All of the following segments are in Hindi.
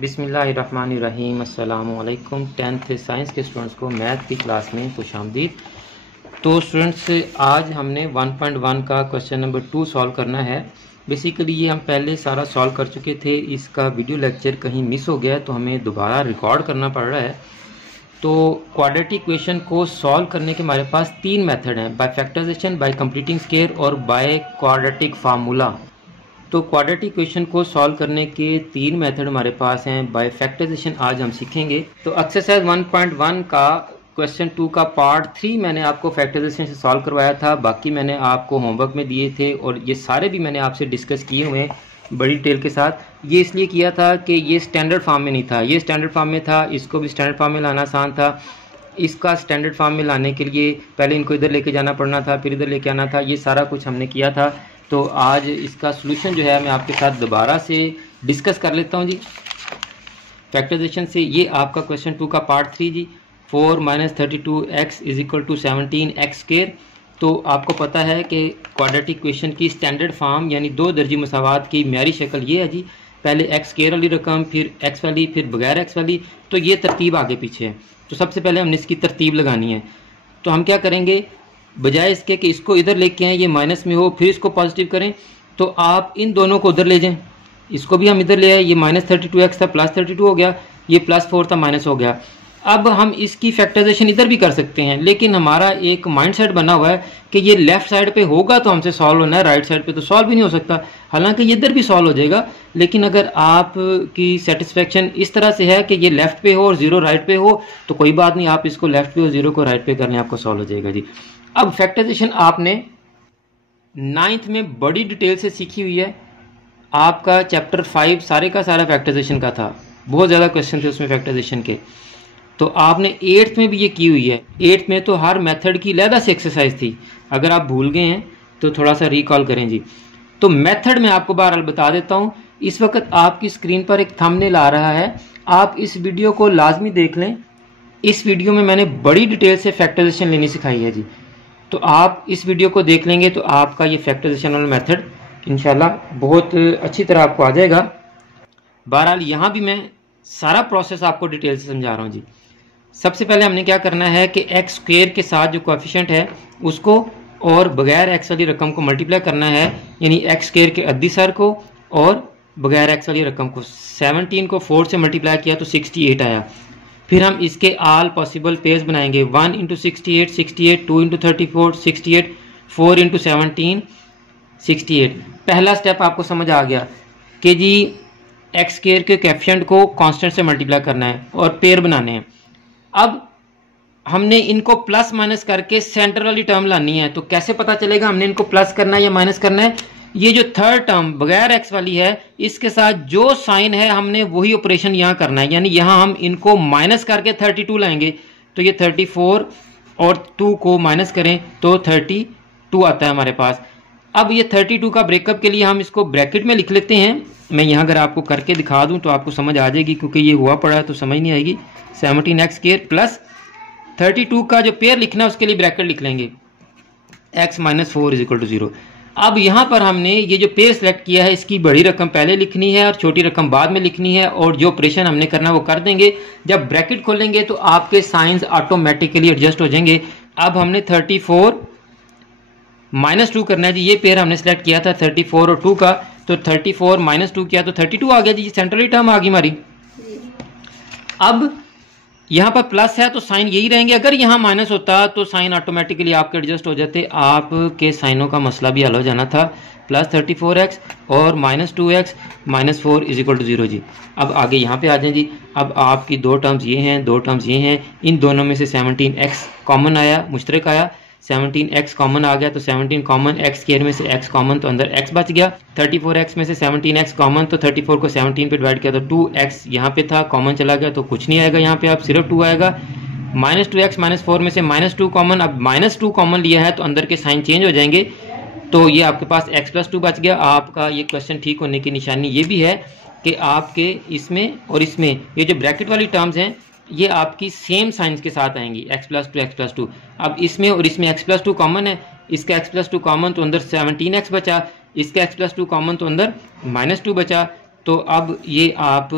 बिस्मिल्लाहिर्रहमानिर्रहीम। अस्सलामुअलैकुम। 10th साइंस के स्टूडेंट्स को मैथ की क्लास में खुशामदीद। तो स्टूडेंट्स, आज हमने 1.1 का क्वेश्चन नंबर 2 सॉल्व करना है। बेसिकली ये हम पहले सारा सॉल्व कर चुके थे, इसका वीडियो लेक्चर कहीं मिस हो गया तो हमें दोबारा रिकॉर्ड करना पड़ रहा है। तो क्वाड्रेटिक इक्वेशन को सॉल्व करने के हमारे पास 3 मेथड हैं, by factorisation, by completing square और बाय क्वाड्रेटिक फार्मूला। तो क्वाड्रेटिक इक्वेशन को सॉल्व करने के 3 मेथड हमारे पास हैं। बाय फैक्टराइजेशन आज हम सीखेंगे। तो एक्सरसाइज 1.1 का क्वेश्चन 2 का पार्ट 3 मैंने आपको फैक्टराइजेशन से सॉल्व करवाया था, बाकी मैंने आपको होमवर्क में दिए थे और ये सारे भी मैंने आपसे डिस्कस किए हुए हैं बड़ी डिटेल के साथ। ये इसलिए किया था कि ये स्टैंडर्ड फॉर्म में नहीं था, ये स्टैंडर्ड फॉर्म में था, इसको भी स्टैंडर्ड फॉर्म में लाना आसान था। इसका स्टैंडर्ड फॉर्म में लाने के लिए पहले इनको इधर लेके जाना पड़ना था, फिर इधर लेके आना था, ये सारा कुछ हमने किया था। तो आज इसका सॉल्यूशन जो है मैं आपके साथ दोबारा से डिस्कस कर लेता हूं जी फैक्टराइजेशन से। ये आपका क्वेश्चन 2 का पार्ट 3 जी। 4 - 32x = 17x²। तो आपको पता है कि क्वाड्रेटिक इक्वेशन की स्टैंडर्ड फॉर्म यानी 2 दर्जी मसावात की म्यारी शक्ल ये है जी। पहले x² वाली रकम, फिर x वाली, फिर बगैर x वाली। तो ये तरतीब आगे पीछे है। तो सबसे पहले हमने इसकी तरतीब लगानी है। तो हम क्या करेंगे, बजाय इसके कि इसको इधर लेके आए, ये माइनस में हो, फिर इसको पॉजिटिव करें, तो आप इन दोनों को उधर ले जाएं। इसको भी हम इधर ले आए, ये -32x था, +32 हो गया, ये +4 था, माइनस हो गया। अब हम इसकी फैक्टराइजेशन इधर भी कर सकते हैं, लेकिन हमारा एक माइंडसेट बना हुआ है कि ये लेफ्ट साइड पे होगा तो हमसे सॉल्व होना है, राइट साइड पे तो सॉल्व भी नहीं हो सकता। हालांकि ये इधर भी सॉल्व हो जाएगा, लेकिन अगर आपकी सेटिस्फेक्शन इस तरह से है कि ये लेफ्ट पे हो और 0 राइट पे हो तो कोई बात नहीं, आप इसको लेफ्ट पे और 0 को राइट पे कर लें, आपको सॉल्व हो जाएगा जी। अब फैक्टराइजेशन आपने 9th में बड़ी डिटेल से सीखी हुई है। आपका चैप्टर 5 सारे का सारा फैक्टराइजेशन का था, बहुत ज़्यादा क्वेश्चन थे उसमें फैक्टराइजेशन के। तो आपने 8th में भी ये की हुई है। 8th में तो हर मेथड की अलग से एक्सरसाइज थी, अगर आप भूल गए हैं तो थोड़ा सा रिकॉल करें जी। तो मेथड मैं आपको बहरहाल बता देता हूँ। इस वक्त आपकी स्क्रीन पर एक थंबनेल आ रहा है, आप इस वीडियो को लाजमी देख लें। इस वीडियो में मैंने बड़ी डिटेल से फैक्टराइजेशन लेनी सिखाई है जी। तो आप इस वीडियो को देख लेंगे तो आपका ये फैक्टराइजेशन वाला मेथड इंशाल्लाह बहुत अच्छी तरह आपको आ जाएगा। बहरहाल यहाँ भी मैं सारा प्रोसेस आपको डिटेल से समझा रहा हूँ जी। सबसे पहले हमने क्या करना है कि x² के साथ जो कोएफिशिएंट है उसको और बगैर x वाली रकम को मल्टीप्लाई करना है, यानी x² के अद्दी सर को और बगैर x वाली रकम को। 17 को 4 से मल्टीप्लाई किया तो 68 आया। फिर हम इसके ऑल पॉसिबल पेयर्स बनाएंगे। 1 × 68 68, 2 × 34 68, 4 × 17 68। पहला स्टेप आपको समझ आ गया कि जी x² के कोएफिशिएंट को कांस्टेंट से मल्टीप्लाई करना है और पेयर बनाने हैं। अब हमने इनको प्लस माइनस करके सेंटर वाली टर्म लानी है। तो कैसे पता चलेगा हमने इनको प्लस करना है या माइनस करना है? ये जो थर्ड टर्म बगैर x वाली है, इसके साथ जो साइन है हमने वही ऑपरेशन यहाँ करना है, यानी यहाँ हम इनको माइनस करके 32 लाएंगे। तो ये 34 और 2 को माइनस करें तो 32 आता है हमारे पास। अब ये 32 का ब्रेकअप के लिए हम इसको ब्रैकेट में लिख लेते हैं। मैं यहाँ अगर आपको करके दिखा दूँ तो आपको समझ आ जाएगी, क्योंकि ये हुआ पड़ा है तो समझ नहीं आएगी। 17x² प्लस 32 का जो पेयर लिखना है उसके लिए ब्रैकेट लिख लेंगे, x - 4 = 0। अब यहाँ पर हमने ये जो पेयर सेलेक्ट किया है, इसकी बड़ी रकम पहले लिखनी है और छोटी रकम बाद में लिखनी है, और जो ऑपरेशन हमने करना है वो कर देंगे। जब ब्रैकेट खोलेंगे तो आपके साइंस ऑटोमेटिकली एडजस्ट हो जाएंगे। अब हमने 34 - 2 करना है जी। ये पेयर हमने सेलेक्ट किया था 34 और 2 का, तो 34 - 2 किया तो 32 आ गया जी। सेंट्रली टर्म आ गई हमारी। अब यहाँ पर प्लस है तो साइन यही रहेंगे, अगर यहाँ माइनस होता तो साइन ऑटोमेटिकली आपके एडजस्ट हो जाते। आपके साइनों का मसला भी हल हो जाना था। +34x और -2x - 4 = 0 जी। अब आगे यहाँ पे आ जाए जी। अब आपकी 2 टर्म्स ये हैं, 2 टर्म्स ये हैं, इन दोनों में से 17x कॉमन आया, मुश्तरक आया। 17x कॉमन आ गया तो 17 कॉमन, x² में से x कॉमन तो अंदर x बच गया। 34x में से 17x कॉमन तो 34 को 17 पे डिवाइड किया तो 2x यहाँ पे था, कॉमन चला गया तो कुछ नहीं आएगा यहाँ पे, अब सिर्फ 2 आएगा। -2x - 4 में से -2 कॉमन, अब -2 कॉमन लिया है तो अंदर के साइन चेंज हो जाएंगे, तो ये आपके पास x + 2 बच गया। आपका ये क्वेश्चन ठीक होने की निशानी ये भी है कि आपके इसमें और इसमें ये जो ब्रैकेट वाली टर्म्स हैं ये आपकी सेम साइंस के साथ आएंगी, x + 2 x + 2। अब इसमें और इसमें x + 2 कॉमन है, इसका x + 2 कॉमन तो अंदर 17x बचा, इसका x + 2 कॉमन तो अंदर -2 बचा। तो अब ये आप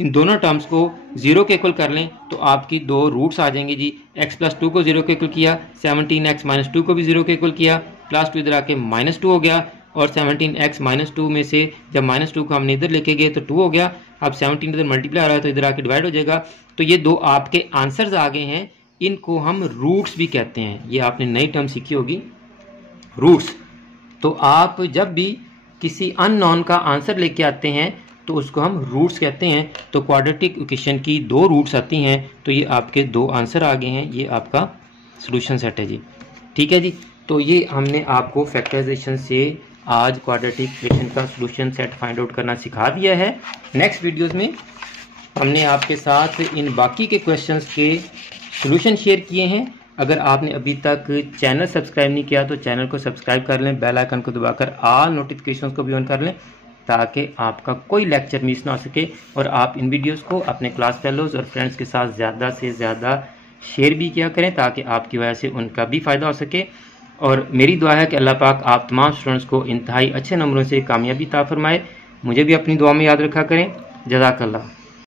इन दोनों टर्म्स को 0 के इक्वल कर लें तो आपकी दो रूट्स आ जाएंगी जी। x+2 को 0 के इक्वल किया, 17x-2 को भी 0 के इक्वल किया, +2 इधर आके -2 हो गया, और 17x-2 में से जब -2 को हमने इधर लेके गए तो 2 हो गया। अब 17 इधर मल्टीप्लाई आ रहा है तो इधर आके डिवाइड हो जाएगा। तो ये दो आपके आंसर्स आ गए हैं, इनको हम रूट्स भी कहते हैं। ये आपने नई टर्म सीखी होगी, रूट्स। तो आप जब भी किसी अननोन का आंसर लेके आते हैं तो उसको हम रूट्स कहते हैं। तो क्वाड्रेटिक इक्वेशन की दो रूट्स आती हैं, तो ये आपके दो आंसर आ गए हैं, ये आपका सॉल्यूशन सेट है जी। ठीक है जी, तो ये हमने आपको फैक्टराइजेशन से आज क्वाड्रेटिक इक्वेशन का सॉल्यूशन सेट फाइंड आउट करना सिखा दिया है। नेक्स्ट वीडियोस में हमने आपके साथ इन बाकी के क्वेश्चंस के सॉल्यूशन शेयर किए हैं। अगर आपने अभी तक चैनल सब्सक्राइब नहीं किया तो चैनल को सब्सक्राइब कर लें, बेल आइकन को दबाकर ऑल नोटिफिकेशंस को भी ऑन कर लें ताकि आपका कोई लेक्चर मिस ना हो सके, और आप इन वीडियोस को अपने क्लास फेलोज और फ्रेंड्स के साथ ज़्यादा से ज़्यादा शेयर भी किया करें ताकि आपकी वजह से उनका भी फ़ायदा हो सके। और मेरी दुआ है कि अल्लाह पाक आप तमाम स्टूडेंट्स को इंतहाई अच्छे नंबरों से कामयाबी अता फरमाए। मुझे भी अपनी दुआ में याद रखा करें। जज़ाकल्लाह।